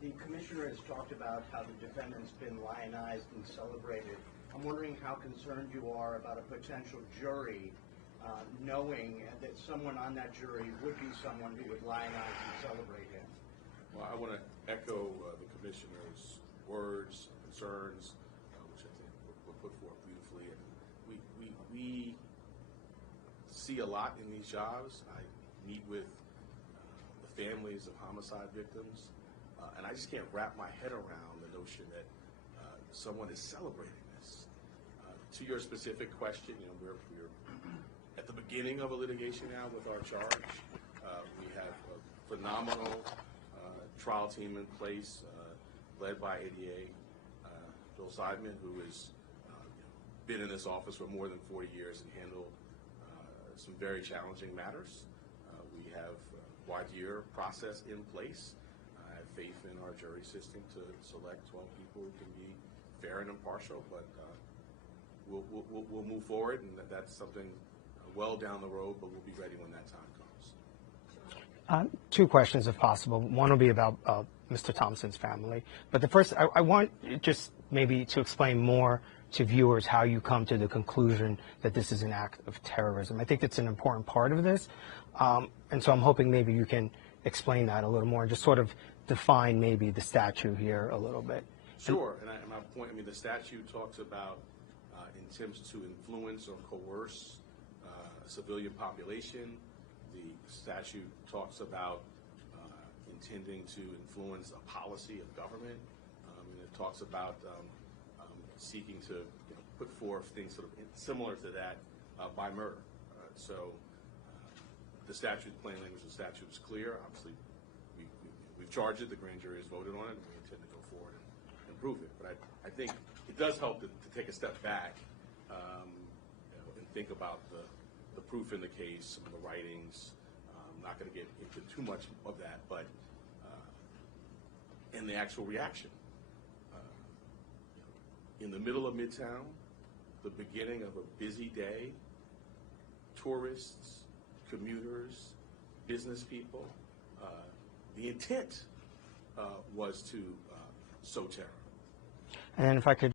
The commissioner has talked about how the defendant's been lionized and celebrated. I'm wondering how concerned you are about a potential jury knowing that someone on that jury would be someone who would lionize and celebrate him. Well, I want to echo the commissioner's words, concerns, which I think were put forth beautifully. And we see a lot in these jobs. I meet with the families of homicide victims, and I just can't wrap my head around the notion that someone is celebrating this. To your specific question, we're at the beginning of a litigation now with our charge. We have a phenomenal trial team in place, led by ADA Bill Seidman, who has been in this office for more than 40 years and handled some very challenging matters. We have a wide-year process in place. I have faith in our jury system to select 12 people who can be fair and impartial, but we'll move forward, and that's something well down the road, but we'll be ready when that time comes. Two questions, if possible. One will be about Mr. Thompson's family. But the first, I want just maybe to explain more to viewers how you come to the conclusion that this is an act of terrorism. I think that's an important part of this. And so I'm hoping maybe you can explain that a little more and just sort of define maybe the statute here a little bit. Sure. And my point, the statute talks about attempts to influence or coerce a civilian population. The statute talks about intending to influence a policy of government, and it talks about seeking to put forth things sort of similar to that by murder. So the statute, plain language of the statute is clear. Obviously, we've charged it. The grand jury has voted on it, and we intend to go forward and prove it. But I think it does help to take a step back and think about the proof in the case, some of the writings. I'm not going to get into too much of that, but in the actual reaction. In the middle of Midtown, the beginning of a busy day, tourists, commuters, business people, the intent was to sow terror. And if I could